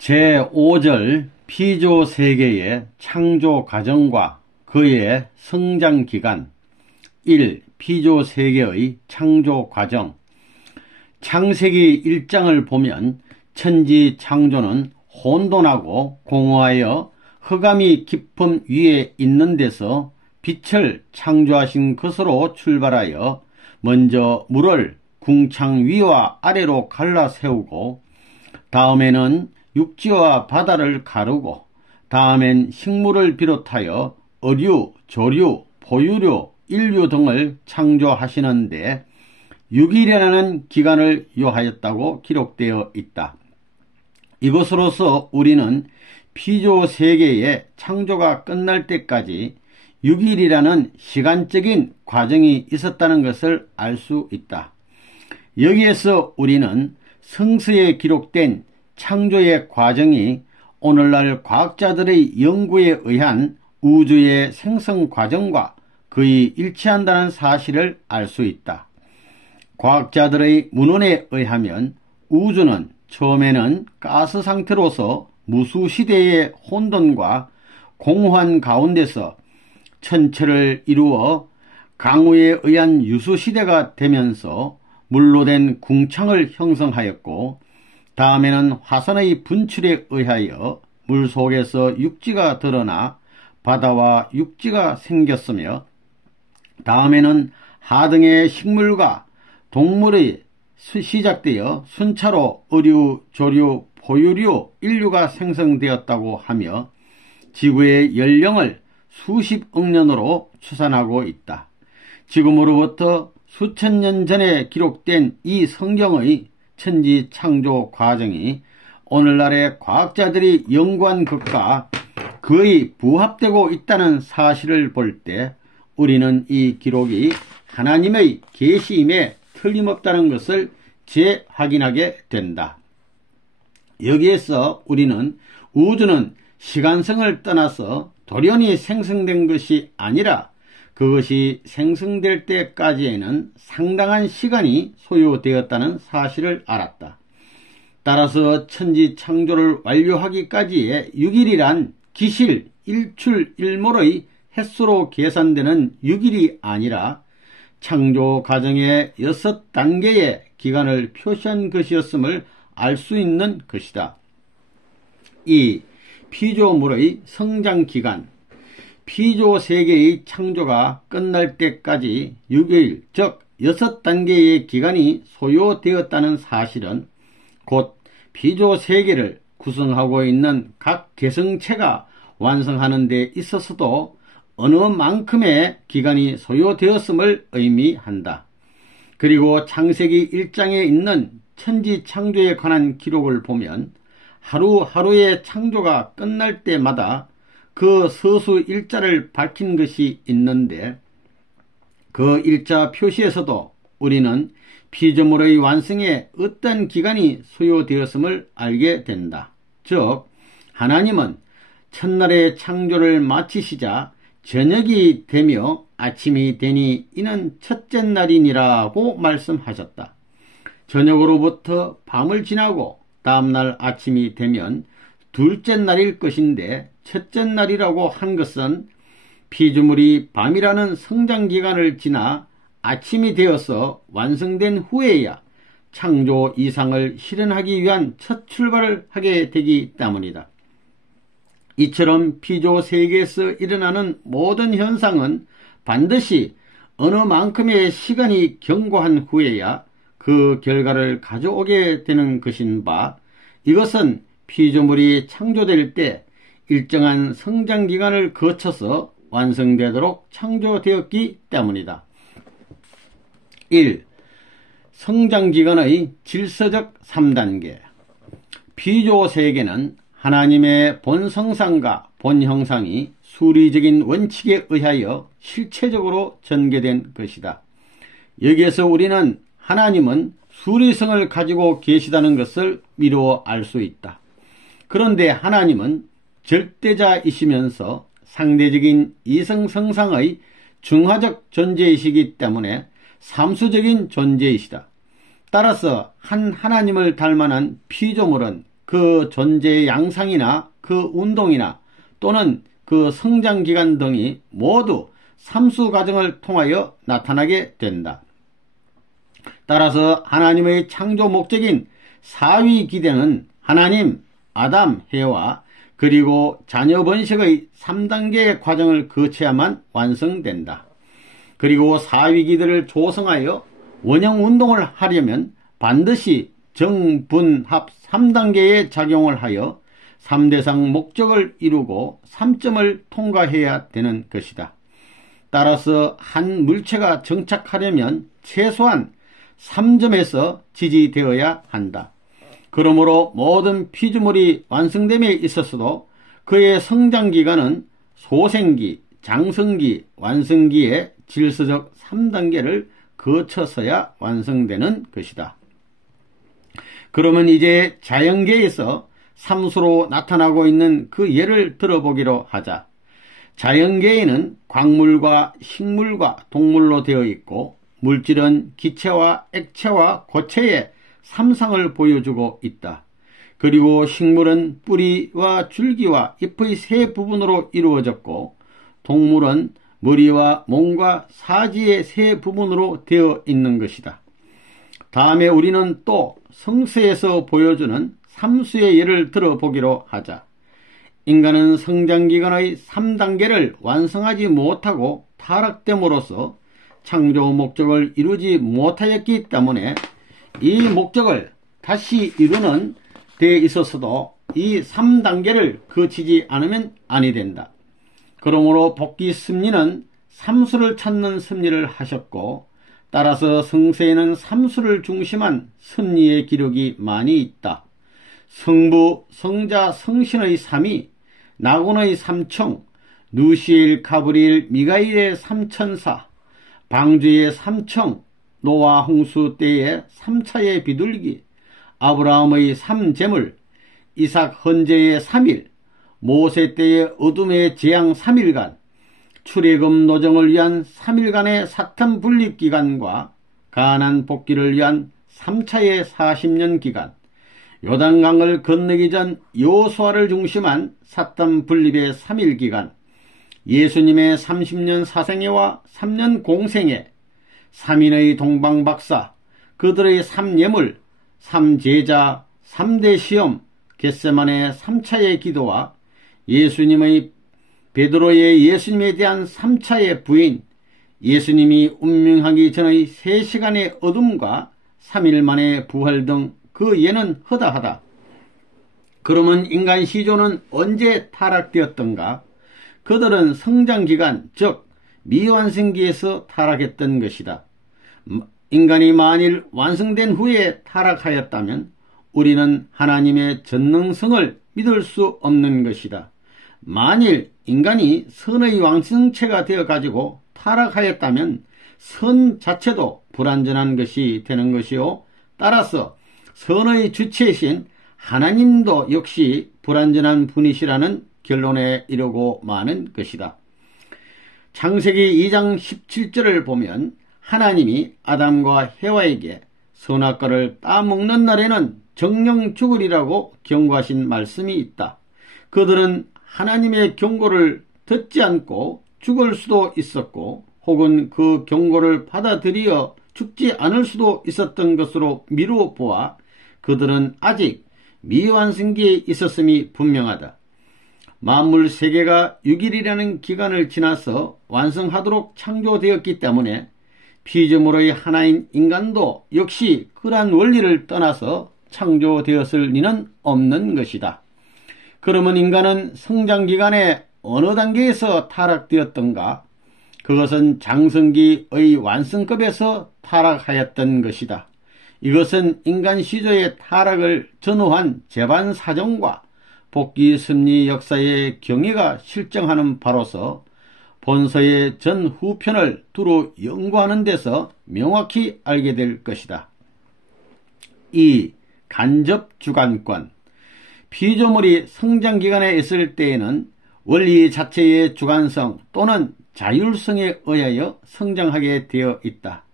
제5절 피조 세계의 창조 과정과 그의 성장 기간. 1. 피조 세계의 창조 과정. 창세기 1장을 보면 천지 창조는 혼돈하고 공허하여 흑암이 깊음 위에 있는 데서 빛을 창조하신 것으로 출발하여 먼저 물을 궁창 위와 아래로 갈라 세우고, 다음에는 육지와 바다를 가르고, 다음엔 식물을 비롯하여 어류, 조류, 포유류, 인류 등을 창조하시는데 6일이라는 기간을 요하였다고 기록되어 있다. 이것으로서 우리는 피조 세계의 창조가 끝날 때까지 6일이라는 시간적인 과정이 있었다는 것을 알 수 있다. 여기에서 우리는 성서에 기록된 창조의 과정이 오늘날 과학자들의 연구에 의한 우주의 생성 과정과 거의 일치한다는 사실을 알 수 있다. 과학자들의 문헌에 의하면 우주는 처음에는 가스 상태로서 무수시대의 혼돈과 공허한 가운데서 천체를 이루어 강우에 의한 유수시대가 되면서 물로 된 궁창을 형성하였고, 다음에는 화산의 분출에 의하여 물속에서 육지가 드러나 바다와 육지가 생겼으며, 다음에는 하등의 식물과 동물이 시작되어 순차로 어류, 조류, 포유류, 인류가 생성되었다고 하며 지구의 연령을 수십억 년으로 추산하고 있다. 지금으로부터 수천 년 전에 기록된 이 성경의 천지 창조 과정이 오늘날의 과학자들이 연구한 것과 거의 부합되고 있다는 사실을 볼 때 우리는 이 기록이 하나님의 계시임에 틀림없다는 것을 재확인하게 된다. 여기에서 우리는 우주는 시간성을 떠나서 돌연히 생성된 것이 아니라 그것이 생성될 때까지에는 상당한 시간이 소요되었다는 사실을 알았다. 따라서 천지 창조를 완료하기까지의 6일이란 기실, 일출, 일몰의 햇수로 계산되는 6일이 아니라 창조 과정의 6단계의 기간을 표시한 것이었음을 알 수 있는 것이다. 2. 피조물의 성장 기간. 피조 세계의 창조가 끝날 때까지 6일, 즉 6단계의 기간이 소요되었다는 사실은 곧 피조 세계를 구성하고 있는 각 개성체가 완성하는 데 있어서도 어느 만큼의 기간이 소요되었음을 의미한다. 그리고 창세기 1장에 있는 천지 창조에 관한 기록을 보면 하루하루의 창조가 끝날 때마다 그 서수 일자를 밝힌 것이 있는데, 그 일자 표시에서도 우리는 피조물의 완성에 어떤 기간이 소요되었음을 알게 된다. 즉, 하나님은 첫날의 창조를 마치시자 저녁이 되며 아침이 되니 이는 첫째 날이니라고 말씀하셨다. 저녁으로부터 밤을 지나고 다음날 아침이 되면 둘째 날일 것인데 첫째 날이라고 한 것은 피조물이 밤이라는 성장기간을 지나 아침이 되어서 완성된 후에야 창조 이상을 실현하기 위한 첫 출발을 하게 되기 때문이다. 이처럼 피조 세계에서 일어나는 모든 현상은 반드시 어느 만큼의 시간이 경과한 후에야 그 결과를 가져오게 되는 것인 바, 이것은 피조물이 창조될 때 일정한 성장기간을 거쳐서 완성되도록 창조되었기 때문이다. 1. 성장기간의 질서적 3단계. 피조 세계는 하나님의 본성상과 본형상이 수리적인 원칙에 의하여 실체적으로 전개된 것이다. 여기에서 우리는 하나님은 수리성을 가지고 계시다는 것을 미루어 알 수 있다. 그런데 하나님은 절대자이시면서 상대적인 이성성상의 중화적 존재이시기 때문에 삼수적인 존재이시다. 따라서 한 하나님을 닮아난 피조물은 그 존재의 양상이나 그 운동이나 또는 그 성장기간 등이 모두 삼수 과정을 통하여 나타나게 된다. 따라서 하나님의 창조 목적인 사위 기대는 하나님, 아담, 해와 그리고 자녀 번식의 3단계의 과정을 거쳐야만 완성된다. 그리고 사위 기대를 조성하여 원형 운동을 하려면 반드시 정분합 3단계의 작용을 하여 3대상 목적을 이루고 3점을 통과해야 되는 것이다. 따라서 한 물체가 정착하려면 최소한 3점에서 지지되어야 한다. 그러므로 모든 피조물이 완성됨에 있어서도 그의 성장기간은 소생기, 장성기, 완성기의 질서적 3단계를 거쳐서야 완성되는 것이다. 그러면 이제 자연계에서 삼수로 나타나고 있는 그 예를 들어보기로 하자. 자연계에는 광물과 식물과 동물로 되어 있고 물질은 기체와 액체와 고체의 삼상을 보여주고 있다. 그리고 식물은 뿌리와 줄기와 잎의 세 부분으로 이루어졌고 동물은 머리와 몸과 사지의 세 부분으로 되어 있는 것이다. 다음에 우리는 또 성서에서 보여주는 삼수의 예를 들어보기로 하자. 인간은 성장기간의 3단계를 완성하지 못하고 타락됨으로써 창조 목적을 이루지 못하였기 때문에 이 목적을 다시 이루는 데 있어서도 이 3단계를 거치지 않으면 아니 된다. 그러므로 복귀 섭리는 삼수를 찾는 섭리를 하셨고 따라서 성서에는 삼수를 중심한 섭리의 기록이 많이 있다. 성부, 성자, 성신의 삼위, 나곤의 삼청, 누시엘, 가브리엘, 미가일의 삼천사, 방주의 삼청, 노아 홍수 때의 삼차의 비둘기, 아브라함의 삼재물, 이삭 헌재의 3일, 모세 때의 어둠의 재앙 3일간, 출애굽 노정을 위한 3일간의 사탄 분립 기간과 가나안 복귀를 위한 3차의 40년 기간, 요단강을 건너기 전 여호수아를 중심한 사탄 분립의 3일 기간, 예수님의 30년 사생애와 3년 공생애, 3인의 동방박사, 그들의 3예물, 3제자, 3대 시험, 겟세마네 3차의 기도와 예수님의 베드로의 예수님에 대한 3차의 부인, 예수님이 운명하기 전의 3시간의 어둠과 3일 만의 부활 등 그 예는 허다하다. 그러면 인간 시조는 언제 타락되었던가? 그들은 성장기간, 즉 미완성기에서 타락했던 것이다. 인간이 만일 완성된 후에 타락하였다면 우리는 하나님의 전능성을 믿을 수 없는 것이다. 만일 인간이 선의 완성체가 되어가지고 타락하였다면 선 자체도 불완전한 것이 되는 것이요. 따라서 선의 주체이신 하나님도 역시 불완전한 분이시라는 결론에 이르고 마는 것이다. 창세기 2장 17절을 보면 하나님이 아담과 해와에게 선악과를 따먹는 날에는 정령 죽으리라고 경고하신 말씀이 있다. 그들은 하나님의 경고를 듣지 않고 죽을 수도 있었고 혹은 그 경고를 받아들여 죽지 않을 수도 있었던 것으로 미루어 보아 그들은 아직 미완성기에 있었음이 분명하다. 만물 세계가 6일이라는 기간을 지나서 완성하도록 창조되었기 때문에 피조물의 하나인 인간도 역시 그러한 원리를 떠나서 창조되었을 리는 없는 것이다. 그러면 인간은 성장기간에 어느 단계에서 타락되었던가? 그것은 장성기의 완성급에서 타락하였던 것이다. 이것은 인간 시조의 타락을 전후한 재반 사정과 복귀 섭리 역사의 경위가 실정하는 바로서 본서의 전후편을 두루 연구하는 데서 명확히 알게 될 것이다. 2. 간접 주관권. 피조물이 성장기간에 있을 때에는 원리 자체의 주관성 또는 자율성에 의하여 성장하게 되어 있다.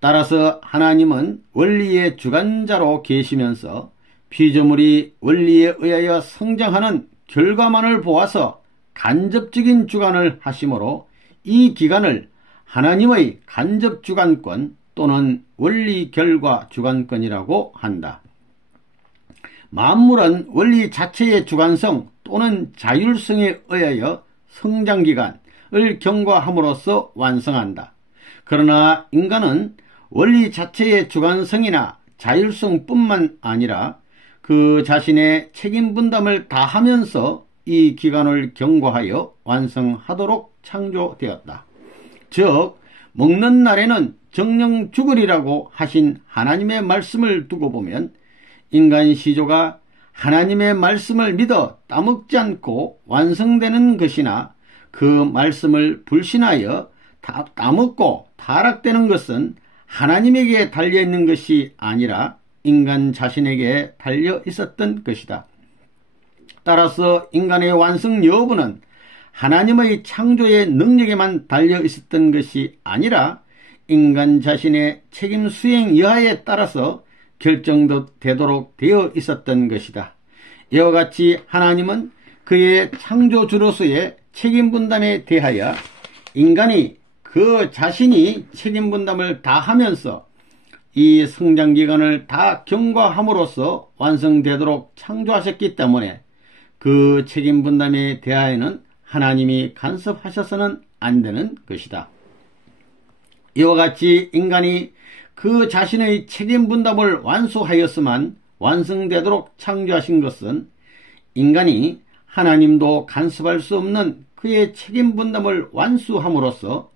따라서 하나님은 원리의 주관자로 계시면서 피조물이 원리에 의하여 성장하는 결과만을 보아서 간접적인 주관을 하시므로 이 기간을 하나님의 간접 주관권 또는 원리 결과 주관권이라고 한다. 만물은 원리 자체의 주관성 또는 자율성에 의하여 성장기간을 경과함으로써 완성한다. 그러나 인간은 원리 자체의 주관성이나 자율성뿐만 아니라 그 자신의 책임 분담을 다하면서 이 기간을 경과하여 완성하도록 창조되었다. 즉 먹는 날에는 정령 죽으리라고 하신 하나님의 말씀을 두고 보면 인간 시조가 하나님의 말씀을 믿어 따먹지 않고 완성되는 것이나 그 말씀을 불신하여 따먹고 타락되는 것은 하나님에게 달려있는 것이 아니라 인간 자신에게 달려 있었던 것이다. 따라서 인간의 완성 여부는 하나님의 창조의 능력에만 달려 있었던 것이 아니라 인간 자신의 책임 수행 여하에 따라서 결정되도록 되어 있었던 것이다. 이와 같이 하나님은 그의 창조주로서의 책임 분담에 대하여 인간이 그 자신이 책임 분담을 다하면서 이 성장기간을 다 경과함으로써 완성되도록 창조하셨기 때문에 그 책임 분담에 대하여는 하나님이 간섭하셔서는 안 되는 것이다. 이와 같이 인간이 그 자신의 책임 분담을 완수하였으만 완성되도록 창조하신 것은 인간이 하나님도 간섭할 수 없는 그의 책임 분담을 완수함으로써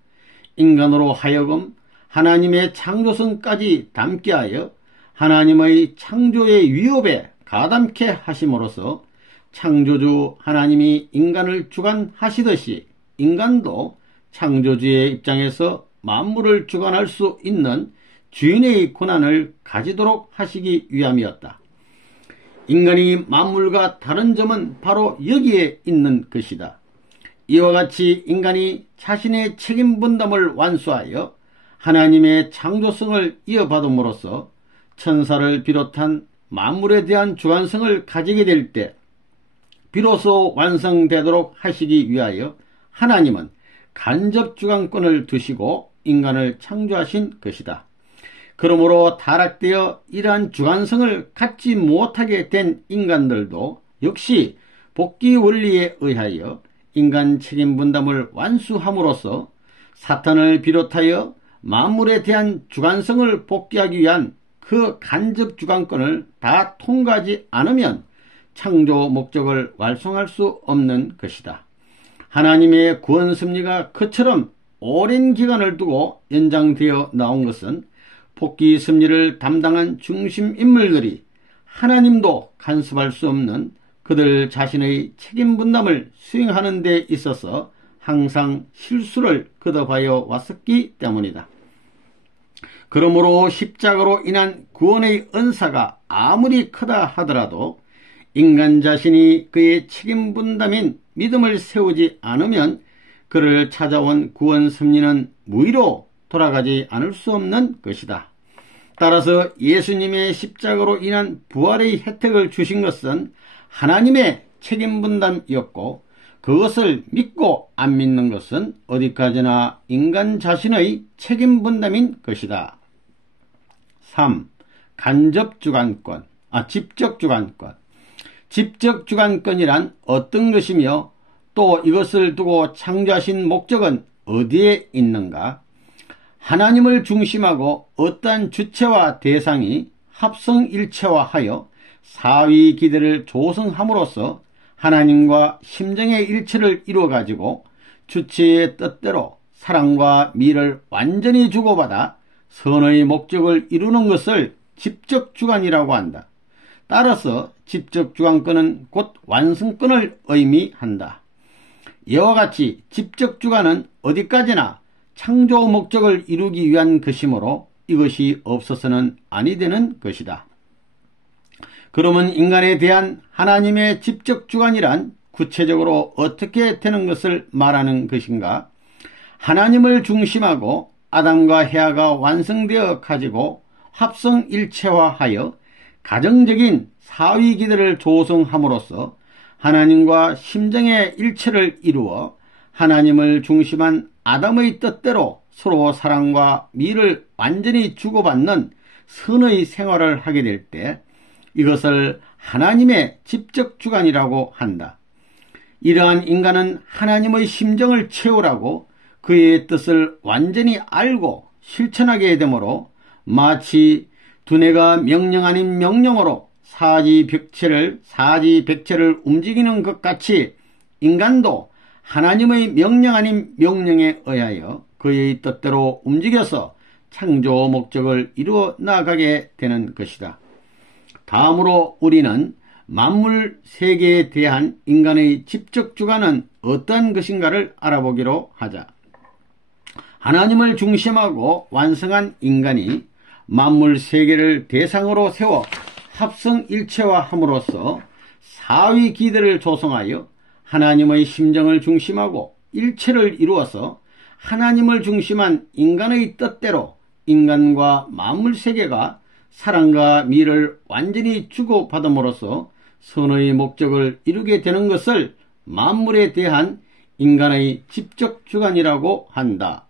인간으로 하여금 하나님의 창조성까지 담게 하여 하나님의 창조의 위협에 가담케 하심으로써 창조주 하나님이 인간을 주관하시듯이 인간도 창조주의 입장에서 만물을 주관할 수 있는 주인의 권한을 가지도록 하시기 위함이었다. 인간이 만물과 다른 점은 바로 여기에 있는 것이다. 이와 같이 인간이 자신의 책임 분담을 완수하여 하나님의 창조성을 이어받음으로써 천사를 비롯한 만물에 대한 주관성을 가지게 될 때 비로소 완성되도록 하시기 위하여 하나님은 간접 주관권을 두시고 인간을 창조하신 것이다. 그러므로 타락되어 이러한 주관성을 갖지 못하게 된 인간들도 역시 복귀 원리에 의하여 인간 책임 분담을 완수함으로써 사탄을 비롯하여 만물에 대한 주관성을 복귀하기 위한 그 간접 주관권을 다 통과하지 않으면 창조 목적을 완성할 수 없는 것이다. 하나님의 구원 섭리가 그처럼 오랜 기간을 두고 연장되어 나온 것은 복귀 섭리를 담당한 중심 인물들이 하나님도 간섭할 수 없는 그들 자신의 책임 분담을 수행하는 데 있어서 항상 실수를 거듭하여 왔었기 때문이다. 그러므로 십자가로 인한 구원의 은사가 아무리 크다 하더라도 인간 자신이 그의 책임 분담인 믿음을 세우지 않으면 그를 찾아온 구원 섭리는 무의로 돌아가지 않을 수 없는 것이다. 따라서 예수님의 십자가로 인한 부활의 혜택을 주신 것은 하나님의 책임 분담이었고 그것을 믿고 안 믿는 것은 어디까지나 인간 자신의 책임 분담인 것이다. 3. 직접 주관권. 직접 주관권이란 어떤 것이며 또 이것을 두고 창조하신 목적은 어디에 있는가? 하나님을 중심하고 어떠한 주체와 대상이 합성일체화하여 사위 기대를 조성함으로써 하나님과 심정의 일체를 이루어가지고 주체의 뜻대로 사랑과 미를 완전히 주고받아 선의 목적을 이루는 것을 직접주관이라고 한다. 따라서 직접주관권은 곧 완성권을 의미한다. 이와 같이 직접주관은 어디까지나 창조 목적을 이루기 위한 것이므로 이것이 없어서는 아니 되는 것이다. 그러면 인간에 대한 하나님의 직접주관이란 구체적으로 어떻게 되는 것을 말하는 것인가? 하나님을 중심하고 아담과 헤아가 완성되어 가지고 합성일체화하여 가정적인 사위기들을 조성함으로써 하나님과 심정의 일체를 이루어 하나님을 중심한 아담의 뜻대로 서로 사랑과 미를 완전히 주고받는 선의 생활을 하게 될 때 이것을 하나님의 직접 주관이라고 한다. 이러한 인간은 하나님의 심정을 채우라고 그의 뜻을 완전히 알고 실천하게 되므로 마치 두뇌가 명령 아닌 명령으로 사지백체를 움직이는 것 같이 인간도 하나님의 명령 아닌 명령에 의하여 그의 뜻대로 움직여서 창조 목적을 이루어 나가게 되는 것이다. 다음으로 우리는 만물 세계에 대한 인간의 직접 주관은 어떠한 것인가를 알아보기로 하자. 하나님을 중심하고 완성한 인간이 만물 세계를 대상으로 세워 합성일체화함으로써 사위기들을 조성하여 하나님의 심정을 중심하고 일체를 이루어서 하나님을 중심한 인간의 뜻대로 인간과 만물 세계가 사랑과 미를 완전히 주고받음으로써 선의 목적을 이루게 되는 것을 만물에 대한 인간의 직접 주관이라고 한다.